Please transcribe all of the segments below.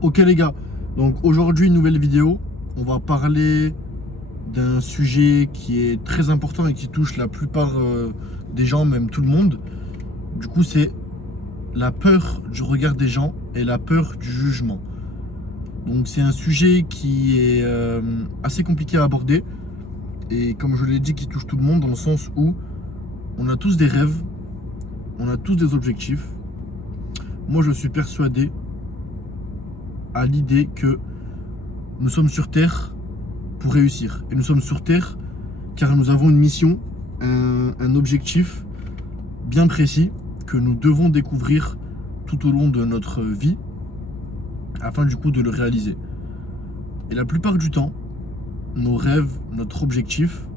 Ok les gars, donc aujourd'hui nouvelle vidéo, on va parler d'un sujet qui est très important et qui touche la plupart des gens, même tout le monde. Du coup c'est la peur du regard des gens et la peur du jugement. Donc c'est un sujet qui est assez compliqué à aborder et comme je l'ai dit qui touche tout le monde dans le sens où on a tous des rêves, on a tous des objectifs. Moi je suis persuadé à l'idée que nous sommes sur Terre pour réussir. Et nous sommes sur Terre car nous avons une mission, un objectif bien précis que nous devons découvrir tout au long de notre vie afin du coup de le réaliser. Et la plupart du temps, nos rêves, notre objectif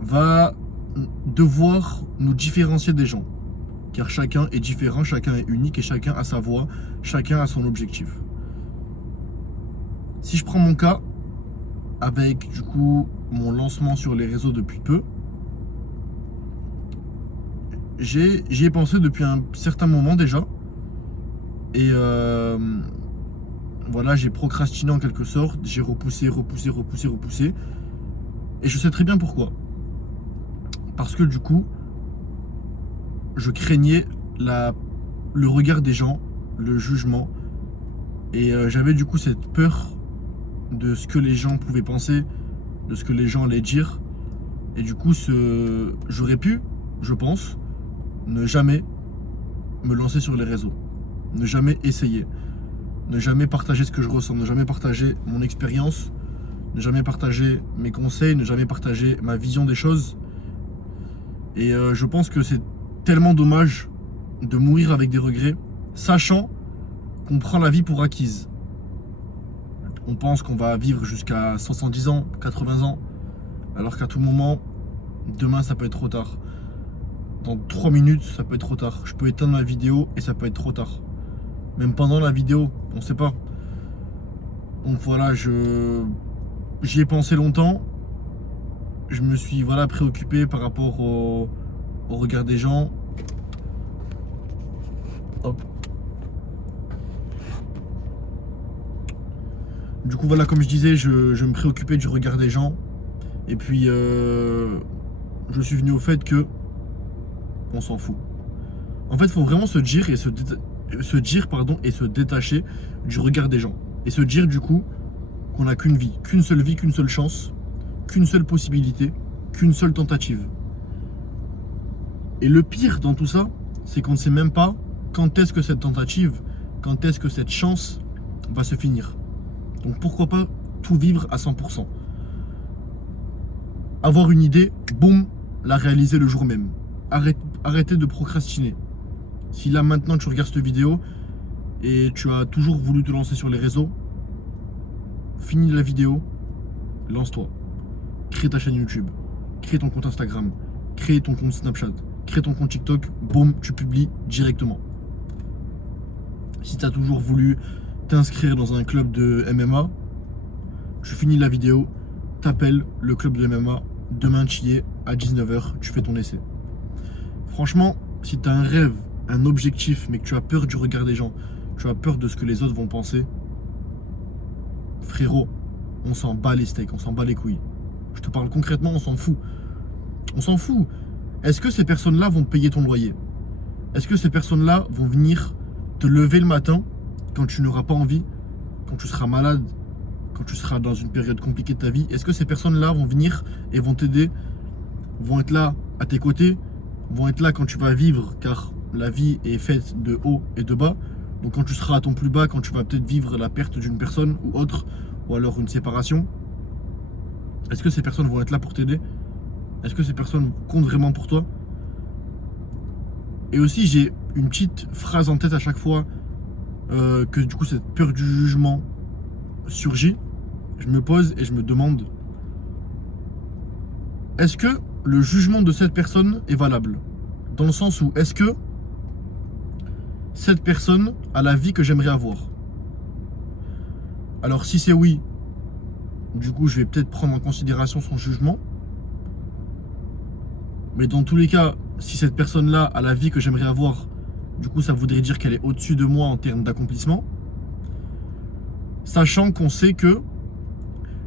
va devoir nous différencier des gens. Car chacun est différent, chacun est unique et chacun a sa voie, chacun a son objectif. Si je prends mon cas, avec du coup mon lancement sur les réseaux depuis peu, j'y ai pensé depuis un certain moment déjà. Et voilà, j'ai procrastiné en quelque sorte, j'ai repoussé. Et je sais très bien pourquoi. Parce que du coup, je craignais le regard des gens, le jugement. Et j'avais du coup cette peur de ce que les gens pouvaient penser, de ce que les gens allaient dire. Et du coup, j'aurais pu, je pense, ne jamais me lancer sur les réseaux. Ne jamais essayer. Ne jamais partager ce que je ressens. Ne jamais partager mon expérience. Ne jamais partager mes conseils. Ne jamais partager ma vision des choses. Et je pense que c'est tellement dommage de mourir avec des regrets, sachant qu'on prend la vie pour acquise. On pense qu'on va vivre jusqu'à 70 ans, 80 ans, alors qu'à tout moment, demain ça peut être trop tard. Dans 3 minutes, ça peut être trop tard. Je peux éteindre ma vidéo et ça peut être trop tard. Même pendant la vidéo, on ne sait pas. Donc voilà, j'y ai pensé longtemps. Je me suis préoccupé par rapport au regard des gens. Hop. Du coup voilà, comme je disais, je me préoccupais du regard des gens. Et puis je suis venu au fait que on s'en fout. En fait, il faut vraiment se dire et se détacher du regard des gens. Et se dire du coup qu'on n'a qu'une vie, qu'une seule chance, qu'une seule possibilité, qu'une seule tentative. Et le pire dans tout ça, c'est qu'on ne sait même pas quand est-ce que cette tentative, quand est-ce que cette chance va se finir. Donc pourquoi pas tout vivre à 100%. Avoir une idée, boum, la réaliser le jour même. Arrêtez de procrastiner. Si là maintenant tu regardes cette vidéo et tu as toujours voulu te lancer sur les réseaux, finis la vidéo, lance-toi. Crée ta chaîne YouTube, crée ton compte Instagram, crée ton compte Snapchat, crée ton compte TikTok, boum, tu publies directement. Si tu as toujours voulu t'inscrire dans un club de MMA, tu finis la vidéo, t'appelles le club de MMA, demain tu y es, à 19h, tu fais ton essai. Franchement, si tu as un rêve, un objectif, mais que tu as peur du regard des gens, tu as peur de ce que les autres vont penser, frérot, on s'en bat les steaks, on s'en bat les couilles. Je te parle concrètement, on s'en fout. On s'en fout. Est-ce que ces personnes-là vont payer ton loyer? Est-ce que ces personnes-là vont venir te lever le matin quand tu n'auras pas envie, quand tu seras malade, quand tu seras dans une période compliquée de ta vie? Est-ce que ces personnes-là vont venir et vont t'aider, vont être là à tes côtés, vont être là quand tu vas vivre, car la vie est faite de haut et de bas. Donc quand tu seras à ton plus bas, quand tu vas peut-être vivre la perte d'une personne ou autre, ou alors une séparation, est-ce que ces personnes vont être là pour t'aider? Est-ce que ces personnes comptent vraiment pour toi? Et aussi j'ai une petite phrase en tête à chaque fois que du coup cette peur du jugement surgit. Je me pose et je me demande, est-ce que le jugement de cette personne est valable? Dans le sens où, est-ce que cette personne a la vie que j'aimerais avoir? Alors si c'est oui, du coup je vais peut-être prendre en considération son jugement. Mais dans tous les cas, si cette personne-là a la vie que j'aimerais avoir, du coup ça voudrait dire qu'elle est au-dessus de moi en termes d'accomplissement. sachant qu'on sait que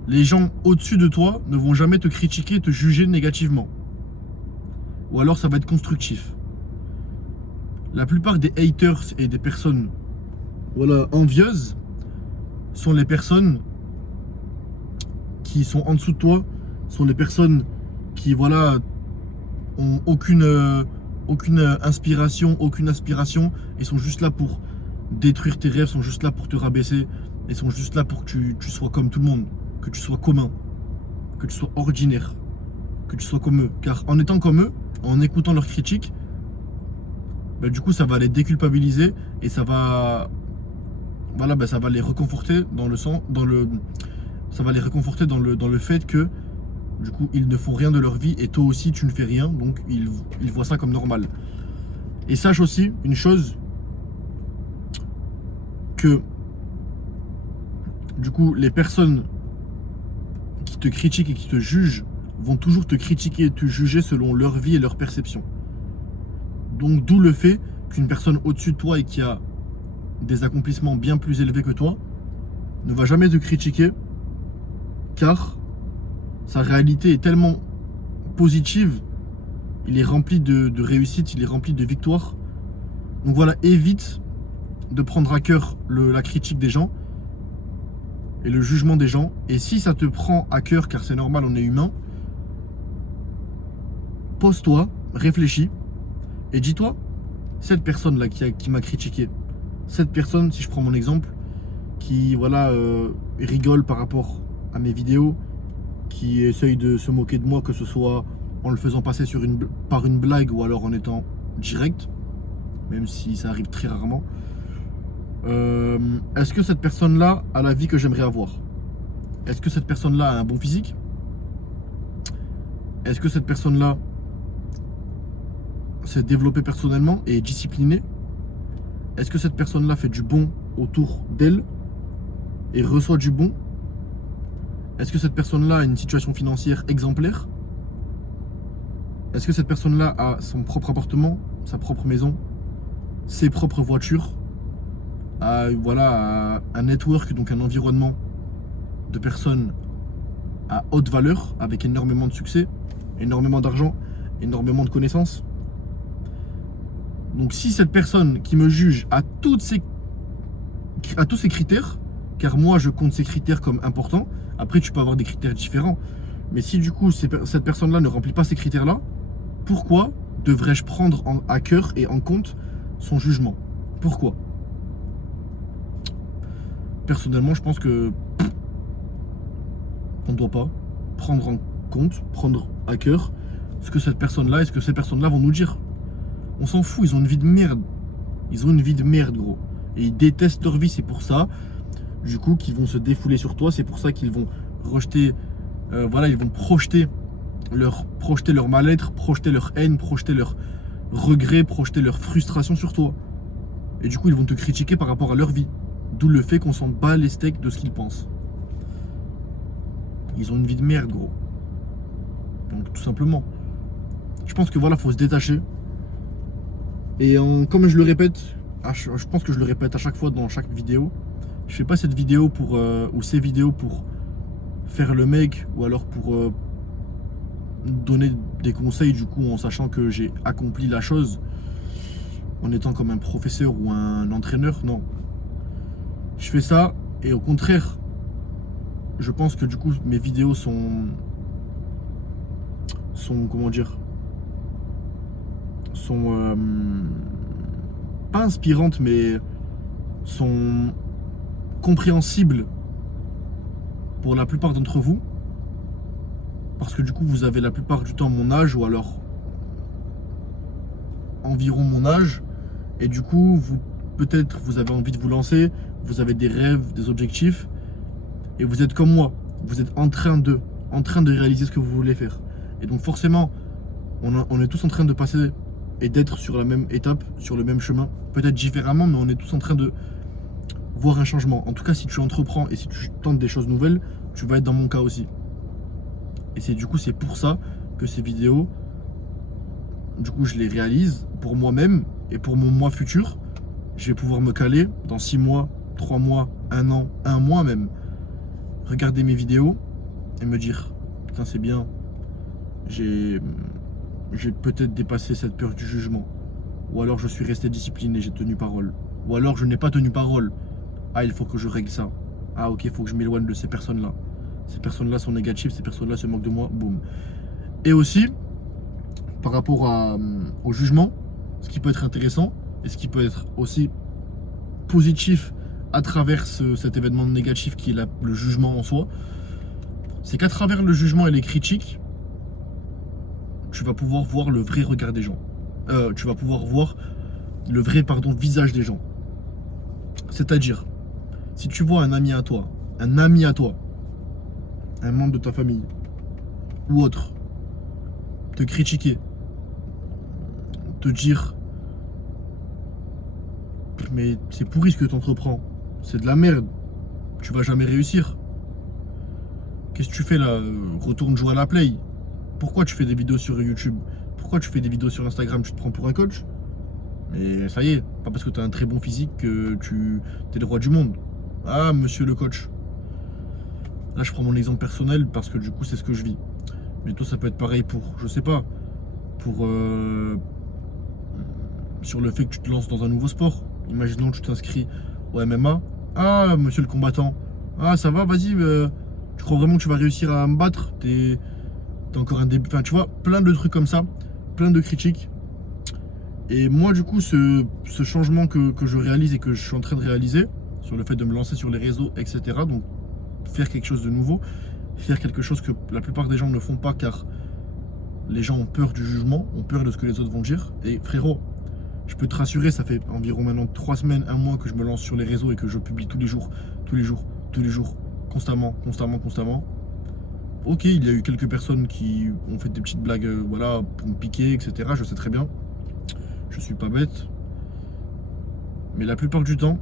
les gens au-dessus de toi ne vont jamais te critiquer et te juger négativement. Ou alors ça va être constructif. La plupart des haters et des personnes envieuses sont les personnes qui sont en dessous de toi, sont les personnes qui ont aucune inspiration, aucune aspiration, et sont juste là pour détruire tes rêves, sont juste là pour te rabaisser, et sont juste là pour que tu sois comme tout le monde, que tu sois commun, que tu sois ordinaire, que tu sois comme eux. Car en étant comme eux, en écoutant leurs critiques, du coup ça va les déculpabiliser et ça va ça va les réconforter ça va les réconforter dans le fait que du coup ils ne font rien de leur vie et toi aussi tu ne fais rien, donc ils voient ça comme normal. Et sache aussi une chose, que du coup les personnes qui te critiquent et qui te jugent vont toujours te critiquer et te juger selon leur vie et leur perception. Donc d'où le fait qu'une personne au-dessus de toi et qui a des accomplissements bien plus élevés que toi ne va jamais te critiquer, car sa réalité est tellement positive, il est rempli de réussite, il est rempli de victoires. Donc voilà, évite de prendre à cœur la critique des gens et le jugement des gens. Et si ça te prend à cœur, car c'est normal, on est humain, pose-toi, réfléchis et dis-toi, cette personne-là qui m'a critiqué, cette personne, si je prends mon exemple, qui rigole par rapport à mes vidéos, qui essaye de se moquer de moi, que ce soit en le faisant passer par une blague ou alors en étant direct, même si ça arrive très rarement. Est-ce que cette personne-là a la vie que j'aimerais avoir? Est-ce que cette personne-là a un bon physique? Est-ce que cette personne-là s'est développée personnellement et est disciplinée? Est-ce que cette personne-là fait du bon autour d'elle et reçoit du bon? Est-ce que cette personne-là a une situation financière exemplaire? Est-ce que cette personne-là a son propre appartement, sa propre maison, ses propres voitures, a un network, donc un environnement de personnes à haute valeur, avec énormément de succès, énormément d'argent, énormément de connaissances? Donc si cette personne qui me juge a tous ces critères, car moi je compte ces critères comme importants, après tu peux avoir des critères différents, mais si du coup cette personne-là ne remplit pas ces critères-là, pourquoi devrais-je prendre à cœur et en compte son jugement? Pourquoi? Personnellement, je pense que on ne doit pas prendre en compte, prendre à cœur ce que cette personne-là et ce que ces personnes-là vont nous dire. On s'en fout, ils ont une vie de merde. Ils ont une vie de merde, gros. Et ils détestent leur vie, c'est pour ça, du coup, qu'ils vont se défouler sur toi. C'est pour ça qu'ils vont rejeter, ils vont projeter leur mal-être, projeter leur haine, projeter leur regret, projeter leur frustration sur toi. Et du coup, ils vont te critiquer par rapport à leur vie. D'où le fait qu'on s'en bat les steaks de ce qu'ils pensent. Ils ont une vie de merde, gros. Donc, tout simplement. Je pense que faut se détacher. Et comme je le répète, je pense que je le répète à chaque fois dans chaque vidéo, je fais pas cette vidéo ou ces vidéos pour faire le mec ou alors pour donner des conseils du coup en sachant que j'ai accompli la chose en étant comme un professeur ou un entraîneur. Non, je fais ça et au contraire je pense que du coup mes vidéos sont comment dire, sont pas inspirantes mais sont compréhensibles pour la plupart d'entre vous, parce que du coup vous avez la plupart du temps mon âge ou alors environ mon âge, et du coup peut-être vous avez envie de vous lancer, vous avez des rêves, des objectifs, et vous êtes comme moi, vous êtes en train de réaliser ce que vous voulez faire. Et donc forcément on est tous en train de passer et d'être sur la même étape, sur le même chemin, peut-être différemment, mais on est tous en train de voir un changement. En tout cas, si tu entreprends et si tu tentes des choses nouvelles, tu vas être dans mon cas aussi. Et c'est pour ça que ces vidéos, du coup, je les réalise pour moi-même et pour mon moi futur. Je vais pouvoir me caler dans 6 mois, 3 mois, 1 an, 1 mois même, regarder mes vidéos et me dire putain c'est bien, j'ai peut-être dépassé cette peur du jugement, ou alors je suis resté discipliné, j'ai tenu parole, ou alors je n'ai pas tenu parole, ah il faut que je règle ça, ah ok il faut que je m'éloigne de ces personnes-là sont négatives, ces personnes-là se moquent de moi, boum. Et aussi par rapport au jugement, ce qui peut être intéressant et ce qui peut être aussi positif à travers cet événement négatif qui est le jugement en soi, c'est qu'à travers le jugement et les critiques, tu vas pouvoir voir le vrai regard des gens. Tu vas pouvoir voir le vrai visage des gens. C'est-à-dire, si tu vois un ami à toi, un membre de ta famille ou autre, te critiquer, te dire mais c'est pourri ce que tu entreprends, c'est de la merde, tu vas jamais réussir. Qu'est-ce que tu fais là? Retourne jouer à la play. Pourquoi tu fais des vidéos sur YouTube? Pourquoi tu fais des vidéos sur Instagram? Tu te prends pour un coach? Mais ça y est, pas parce que tu as un très bon physique que tu es le roi du monde. Ah, monsieur le coach. Là, je prends mon exemple personnel parce que du coup, c'est ce que je vis. Mais toi, ça peut être pareil pour, je sais pas, pour sur le fait que tu te lances dans un nouveau sport. Imaginons que tu t'inscris au MMA. Ah, monsieur le combattant. Ah, ça va, vas-y. Tu crois vraiment que tu vas réussir à me battre? T'es encore un début. Enfin, tu vois, plein de trucs comme ça, plein de critiques. Et moi, du coup, ce changement que je réalise et que je suis en train de réaliser, sur le fait de me lancer sur les réseaux, etc. Donc, faire quelque chose de nouveau, faire quelque chose que la plupart des gens ne font pas car les gens ont peur du jugement, ont peur de ce que les autres vont dire. Et frérot, je peux te rassurer, ça fait environ maintenant 3 semaines, 1 mois que je me lance sur les réseaux et que je publie tous les jours, constamment. Ok, il y a eu quelques personnes qui ont fait des petites blagues, voilà, pour me piquer, etc. Je sais très bien, je suis pas bête. Mais la plupart du temps,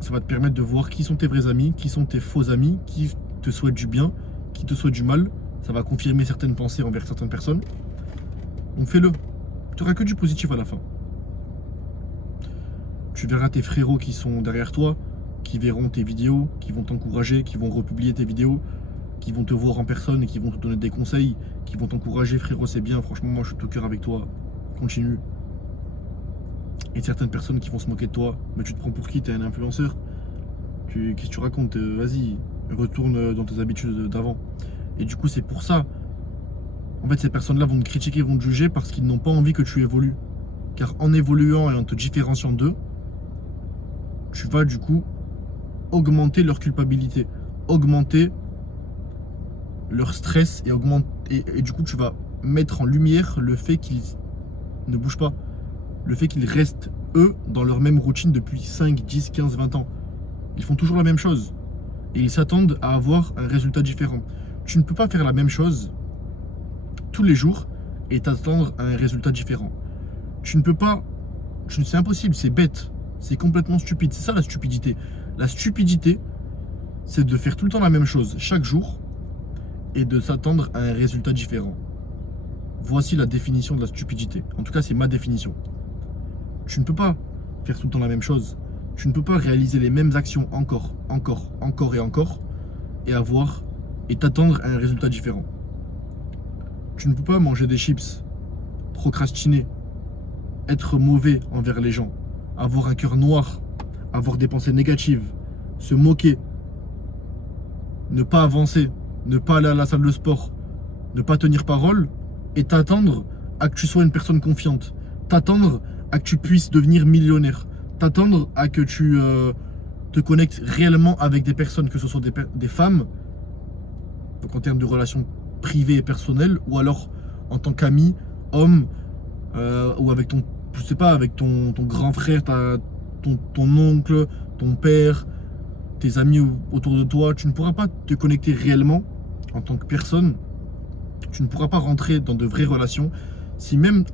ça va te permettre de voir qui sont tes vrais amis, qui sont tes faux amis, qui te souhaitent du bien, qui te souhaitent du mal. Ça va confirmer certaines pensées envers certaines personnes. Donc fais-le. Tu n'auras que du positif à la fin. Tu verras tes frérots qui sont derrière toi, qui verront tes vidéos, qui vont t'encourager, qui vont republier tes vidéos, qui vont te voir en personne et qui vont te donner des conseils, qui vont t'encourager. Frérot, c'est bien, franchement, moi je suis tout cœur avec toi. Continue. Et certaines personnes qui vont se moquer de toi. Mais tu te prends pour qui? T'es un influenceur? Qu'est-ce que tu racontes? Vas-y, retourne dans tes habitudes d'avant. Et du coup, c'est pour ça. En fait, ces personnes-là vont te critiquer, vont te juger parce qu'ils n'ont pas envie que tu évolues. Car en évoluant et en te différenciant d'eux, tu vas du coup augmenter leur culpabilité, augmenter leur stress et du coup, tu vas mettre en lumière le fait qu'ils ne bougent pas. Le fait qu'ils restent, eux, dans leur même routine depuis 5, 10, 15, 20 ans. Ils font toujours la même chose. Et ils s'attendent à avoir un résultat différent. Tu ne peux pas faire la même chose tous les jours et t'attendre à un résultat différent. Tu ne peux pas... C'est impossible, c'est bête. C'est complètement stupide. C'est ça la stupidité. La stupidité, c'est de faire tout le temps la même chose chaque jour et de s'attendre à un résultat différent. Voici la définition de la stupidité. En tout cas, c'est ma définition. Tu ne peux pas faire tout le temps la même chose. Tu ne peux pas réaliser les mêmes actions encore et t'attendre à un résultat différent. Tu ne peux pas manger des chips, procrastiner, être mauvais envers les gens, avoir un cœur noir, avoir des pensées négatives, se moquer, ne pas avancer, ne pas aller à la salle de sport, ne pas tenir parole et t'attendre à que tu sois une personne confiante, t'attendre à que tu puisses devenir millionnaire, t'attendre à que tu te connectes réellement avec des personnes, que ce soit des femmes, donc en termes de relations privées et personnelles, ou alors en tant qu'ami, homme, ou avec ton, je sais pas, avec ton grand frère, ton oncle, ton père, tes amis autour de toi. Tu ne pourras pas te connecter réellement en tant que personne. Tu ne pourras pas rentrer dans de vraies relations si même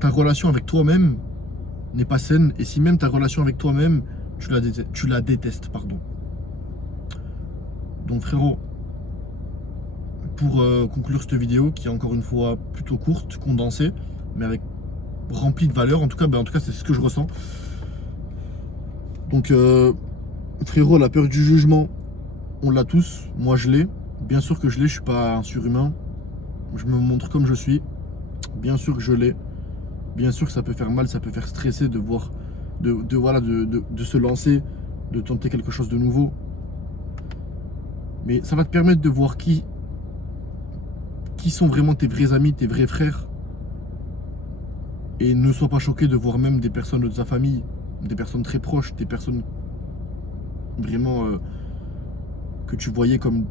ta relation avec toi-même n'est pas saine et si même ta relation avec toi-même, tu la détestes, pardon. Donc frérot, pour conclure cette vidéo qui est encore une fois plutôt courte, condensée, mais avec remplie de valeur, en tout cas c'est ce que je ressens. Donc Frérot, la peur du jugement, on l'a tous. Moi, je l'ai. Bien sûr que je l'ai, je suis pas un surhumain. Je me montre comme je suis. Bien sûr que je l'ai. Bien sûr que ça peut faire mal, ça peut faire stresser de voir, voilà, de se lancer, de tenter quelque chose de nouveau. Mais ça va te permettre de voir qui sont vraiment tes vrais amis, tes vrais frères. Et ne sois pas choqué de voir même des personnes de ta famille, des personnes très proches, des personnes vraiment que tu voyais comme,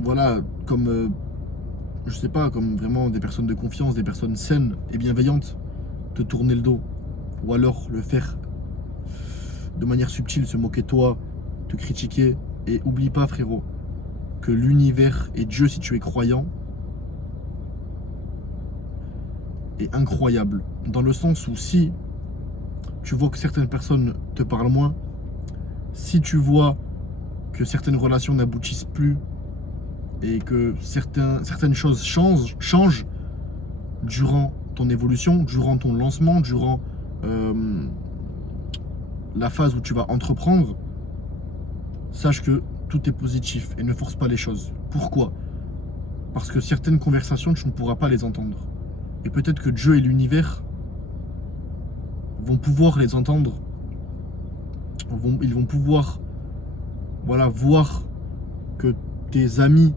voilà, comme, je sais pas, comme vraiment des personnes de confiance, des personnes saines et bienveillantes, te tourner le dos. Ou alors le faire de manière subtile, se moquer de toi, te critiquer. Et oublie pas, frérot, que l'univers et Dieu, si tu es croyant, est incroyable. Dans le sens où si tu vois que certaines personnes te parlent moins, si tu vois que certaines relations n'aboutissent plus et que certaines choses changent durant ton évolution, durant ton lancement, durant la phase où tu vas entreprendre, sache que tout est positif et ne force pas les choses. Pourquoi? Parce que certaines conversations, tu ne pourras pas les entendre. Et peut-être que Dieu et l'univers vont pouvoir les entendre. Ils vont pouvoir, voilà, voir que tes amis,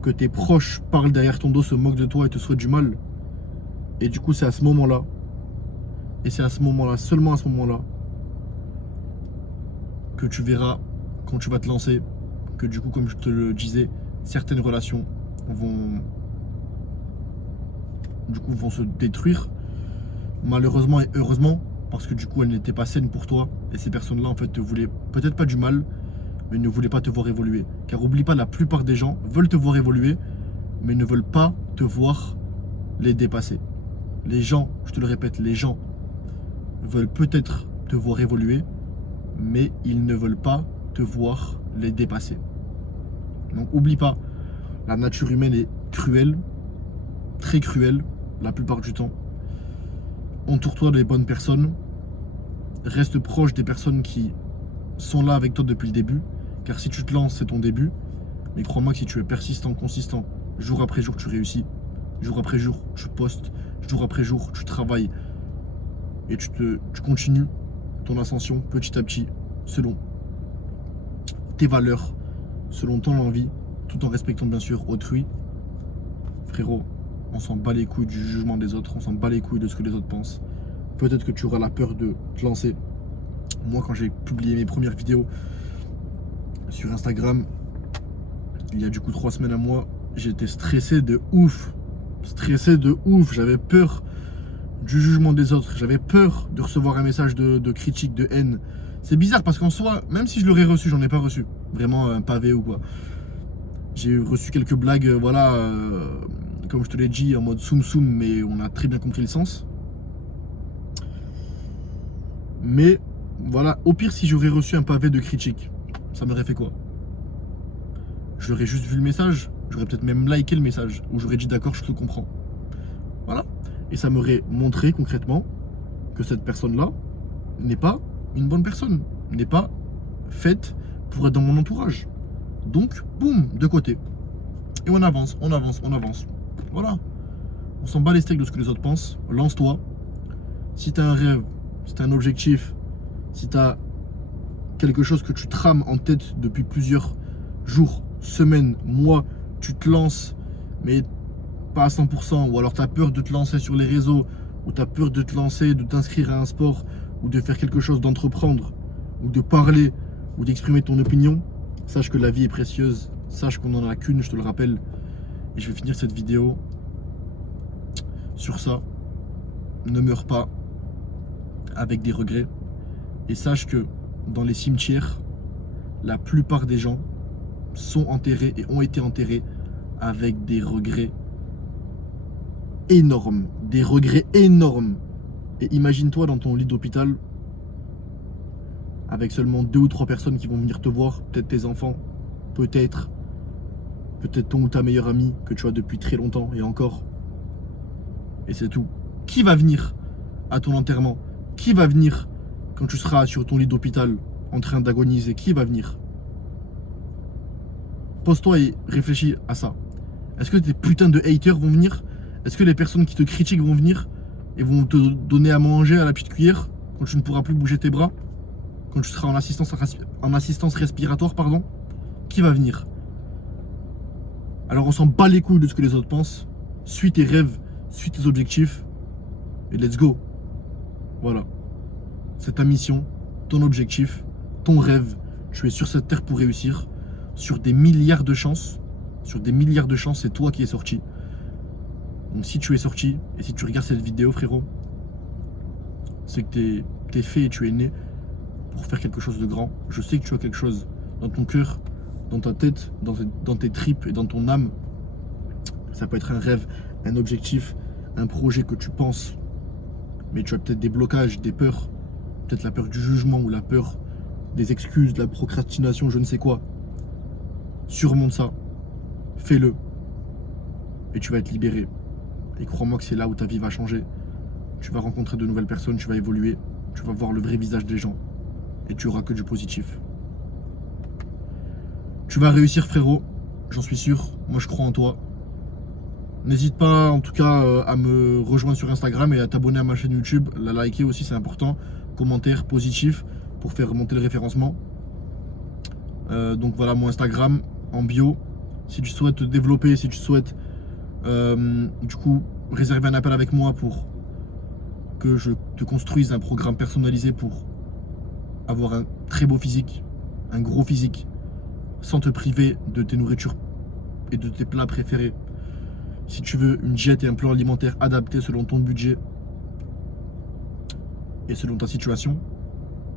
que tes proches parlent derrière ton dos, se moquent de toi et te souhaitent du mal. Et du coup, c'est à ce moment-là, et c'est à ce moment-là, seulement à ce moment-là, que tu verras, quand tu vas te lancer, que du coup, comme je te le disais, certaines relations vont se détruire, malheureusement et heureusement, parce que du coup elles n'étaient pas saines pour toi, et ces personnes-là en fait te voulaient peut-être pas du mal, mais ne voulaient pas te voir évoluer. Car oublie pas, la plupart des gens veulent te voir évoluer, mais ne veulent pas te voir les dépasser. Les gens, je te le répète, les gens veulent peut-être te voir évoluer, mais ils ne veulent pas te voir les dépasser. Donc oublie pas, la nature humaine est cruelle, très cruelle, la plupart du temps. Entoure-toi des bonnes personnes. Reste proche des personnes qui sont là avec toi depuis le début. Car si tu te lances, c'est ton début. Mais crois-moi que si tu es persistant, consistant, jour après jour, tu réussis. Jour après jour, tu postes. Jour après jour, tu travailles. Et tu continues ton ascension petit à petit, selon tes valeurs, selon ton envie, tout en respectant bien sûr autrui. Frérot, on s'en bat les couilles du jugement des autres, on s'en bat les couilles de ce que les autres pensent. Peut-être que tu auras la peur de te lancer. Moi, quand j'ai publié mes premières vidéos sur Instagram, il y a du coup 3 semaines à moi, j'étais stressé de ouf. Stressé de ouf. J'avais peur du jugement des autres. J'avais peur de recevoir un message de critique, de haine. C'est bizarre parce qu'en soi, même si je l'aurais reçu, j'en ai pas reçu. Vraiment un pavé ou quoi. J'ai reçu quelques blagues, voilà, comme je te l'ai dit, en mode soum, mais on a très bien compris le sens. Mais voilà, au pire, si j'aurais reçu un pavé de critique, ça m'aurait fait quoi? J'aurais juste vu le message, j'aurais peut-être même liké le message, ou j'aurais dit d'accord, je te comprends. Voilà. Et ça m'aurait montré concrètement que cette personne-là n'est pas une bonne personne, n'est pas faite pour être dans mon entourage. Donc, boum, de côté. Et on avance, on avance, on avance. Voilà. On s'en bat les steaks de ce que les autres pensent. Lance-toi. Si tu as un rêve, si tu as un objectif, si tu as quelque chose que tu trames en tête depuis plusieurs jours, semaines, mois, tu te lances, mais pas à 100%, ou alors tu as peur de te lancer sur les réseaux, ou tu as peur de te lancer, de t'inscrire à un sport, ou de faire quelque chose, d'entreprendre, ou de parler, ou d'exprimer ton opinion, sache que la vie est précieuse, sache qu'on n'en a qu'une, je te le rappelle. Et je vais finir cette vidéo sur ça. Ne meurs pas avec des regrets. Et sache que dans les cimetières, la plupart des gens sont enterrés et ont été enterrés avec des regrets énormes. Des regrets énormes. Et imagine-toi dans ton lit d'hôpital avec seulement 2 ou 3 personnes qui vont venir te voir, peut-être tes enfants, peut-être ton ou ta meilleure amie que tu as depuis très longtemps et encore. Et c'est tout. Qui va venir à ton enterrement? Qui va venir quand tu seras sur ton lit d'hôpital en train d'agoniser, qui va venir? Pose-toi et réfléchis à ça. Est-ce que tes putains de haters vont venir? Est-ce que les personnes qui te critiquent vont venir et vont te donner à manger à la petite cuillère quand tu ne pourras plus bouger tes bras? Quand tu seras en assistance respiratoire, pardon? Qui va venir? Alors on s'en bat les couilles de ce que les autres pensent. Suis tes rêves, suis tes objectifs et let's go. Voilà. C'est ta mission, ton objectif, ton rêve. Tu es sur cette terre pour réussir. Sur des milliards de chances, c'est toi qui es sorti. Donc si tu es sorti et si tu regardes cette vidéo, frérot, c'est que t'es fait et tu es né pour faire quelque chose de grand. Je sais que tu as quelque chose dans ton cœur, dans ta tête, dans tes tripes et dans ton âme. Ça peut être un rêve, un objectif, un projet que tu penses. Mais tu as peut-être des blocages, des peurs. Peut-être la peur du jugement ou la peur des excuses, de la procrastination, je ne sais quoi. Surmonte ça. Fais-le. Et tu vas être libéré. Et crois-moi que c'est là où ta vie va changer. Tu vas rencontrer de nouvelles personnes, tu vas évoluer. Tu vas voir le vrai visage des gens. Et tu auras que du positif. Tu vas réussir, frérot. J'en suis sûr. Moi, je crois en toi. N'hésite pas, en tout cas, à me rejoindre sur Instagram et à t'abonner à ma chaîne YouTube. La liker aussi, c'est important. Commentaire positif pour faire remonter le référencement. Donc voilà, mon Instagram en bio. Si tu souhaites te développer, si tu souhaites du coup réserver un appel avec moi pour que je te construise un programme personnalisé pour avoir un très beau physique, un gros physique, sans te priver de tes nourritures et de tes plats préférés. Si tu veux une diète et un plan alimentaire adapté selon ton budget et selon ta situation,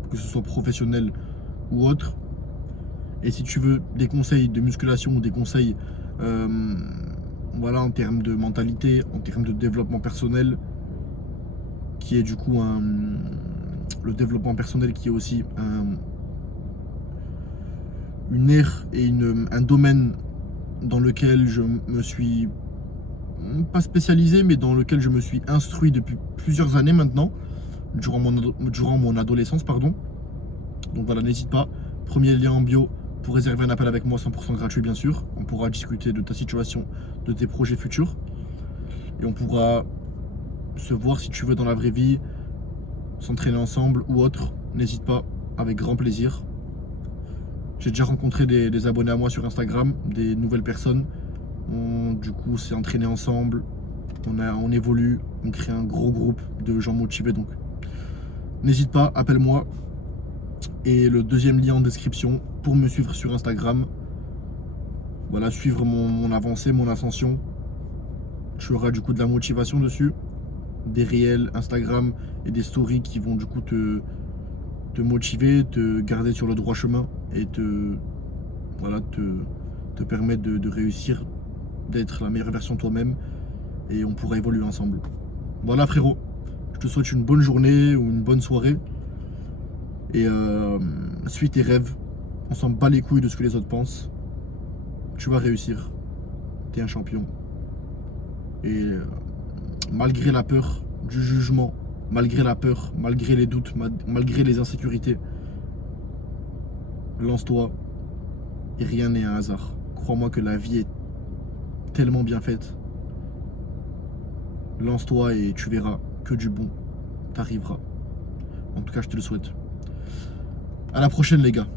que ce soit professionnel ou autre. Et si tu veux des conseils de musculation ou des conseils voilà, en termes de mentalité, en termes de développement personnel, qui est du coup le développement personnel qui est aussi une ère et un domaine dans lequel je me suis pas spécialisé, mais dans lequel je me suis instruit depuis plusieurs années maintenant, durant mon adolescence, pardon. Donc voilà, n'hésite pas. Premier lien en bio pour réserver un appel avec moi 100% gratuit, bien sûr. On pourra discuter de ta situation, de tes projets futurs. Et on pourra se voir si tu veux dans la vraie vie, s'entraîner ensemble ou autre. N'hésite pas, avec grand plaisir. J'ai déjà rencontré des abonnés à moi sur Instagram, des nouvelles personnes. Du coup, s'est entraîné ensemble. On évolue, on crée un gros groupe de gens motivés. Donc, n'hésite pas, appelle-moi. Et le deuxième lien en description pour me suivre sur Instagram. Voilà, suivre mon avancée, mon ascension. Tu auras du coup de la motivation dessus. Des réels Instagram et des stories qui vont du coup te motiver, te garder sur le droit chemin et te permettre de réussir, d'être la meilleure version de toi-même. Et on pourra évoluer ensemble. Voilà, frérot. Je te souhaite une bonne journée ou une bonne soirée. Et suis tes rêves. On s'en bat les couilles de ce que les autres pensent. Tu vas réussir. T'es un champion. Et malgré la peur du jugement, malgré la peur, malgré les doutes, malgré les insécurités, lance-toi. Et rien n'est un hasard. Crois-moi que la vie est tellement bien faite. Lance-toi et tu verras que du bon. T'arriveras. En tout cas, je te le souhaite. À la prochaine, les gars.